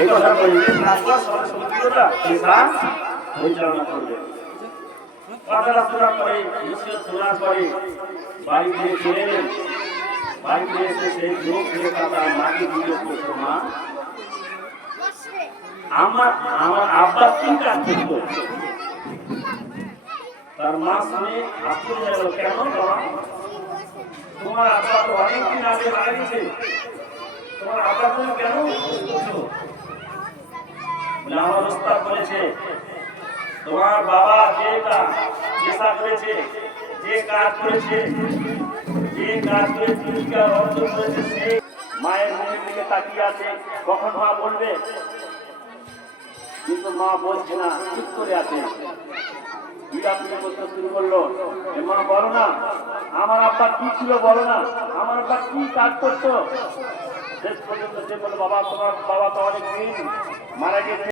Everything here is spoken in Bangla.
এই কথা বললেন রাজবাস সমিতিটা পরিচালনা করবে। কথাটা শোনার পরে নসিহত শোনার পরে বাড়ি ফিরে চলে এলেন। বাড়িতে এসে সেই লোক থেকে তার মাকে জিজ্ঞেস করতো, মা আমার আব্বা কি কাজ করতো? তার মা শুনে আশ্চর্য হয়ে গেল, কেন বাবা? তোমার আব্বা তো অনেকদিন আগে মারা গেছে, তোমার আব্বা তুমি কেন করছো? আমার ওস্তাদ বলেছে তোমার বাবা যে পেশা করেছে, যে কাজ করেছে, জীবিকা অর্জন করেছে, সে মায়ের মুখের দিকে তাকিয়ে আছে, কখন মা বলবে? কিন্তু মা বলছে না, চুপ করে আছে। বিড়াপিড়ি করতে শুরু করলো, মা বলো না আমার আব্বা কি ছিল, বলো না আমার আব্বা কি কাজ করতো? শেষ পর্যন্ত সে বলল, বাবা তোমার বাবা তো অনেক দিন মারা গেছে।